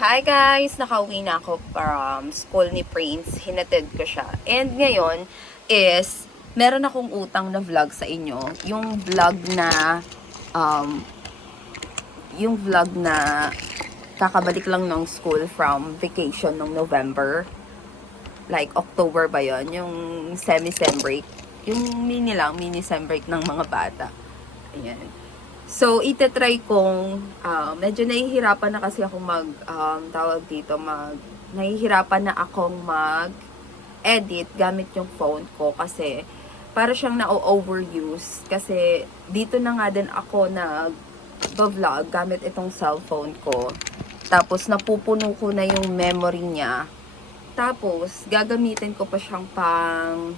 Hi guys! Nakauwi na ako from school ni Prince. Hinatid ko siya. And ngayon is, meron akong utang na vlog sa inyo. Um, yung vlog na kakabalik lang ng school from vacation ng November. Like October ba yon? Yung semi-sem break. Yung mini-sem break ng mga bata. Ayan. So, itatry kong, medyo nahihirapan na kasi ako nahihirapan na akong mag-edit gamit yung phone ko kasi para siyang na-overuse kasi dito na nga din ako nag-vlog gamit itong cellphone ko. Tapos, napupuno ko na yung memory niya. Tapos, gagamitin ko pa siyang pang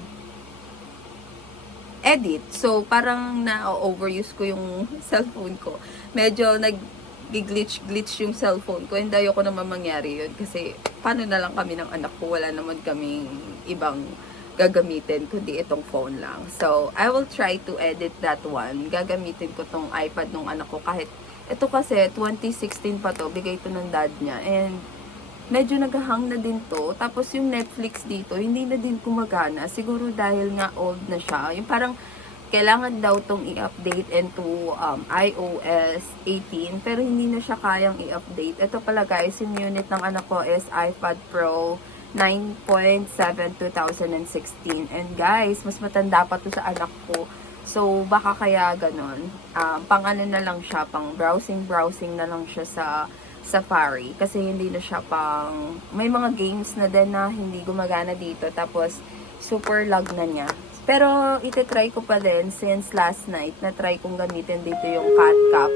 edit. So, parang na-overuse ko yung cellphone ko. Medyo nag-glitch yung cellphone ko. And ayoko naman mangyari yun. Kasi, paano na lang kami ng anak ko? Wala naman kaming ibang gagamitin, kundi itong phone lang. So, I will try to edit that one. Gagamitin ko tong iPad ng anak ko. Kahit, ito kasi, 2016 pa to. Bigay to ng dad niya. And, medyo naghahang na din to. Tapos yung Netflix dito, hindi na din gumagana. Siguro dahil nga old na siya. Yung parang kailangan daw tong i-update into iOS 18. Pero hindi na siya kayang i-update. Ito pala guys, yung unit ng anak ko is iPad Pro 9.7 2016. And guys, mas matanda pa to sa anak ko. So, baka kaya ganon. Pang ano na lang siya, pang browsing na lang siya sa Safari kasi hindi na siya pang may mga games na din na hindi gumagana dito tapos super lag na niya. Pero ite-try ko pa din since last night na try kong gamitin dito yung CapCut.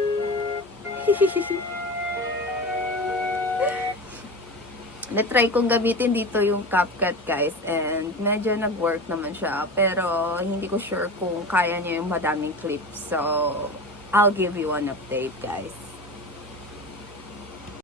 Na-try kong gamitin dito yung CapCut guys and medyo nag-work naman siya pero hindi ko sure kung kaya niya yung madaming clips. So, I'll give you an update guys.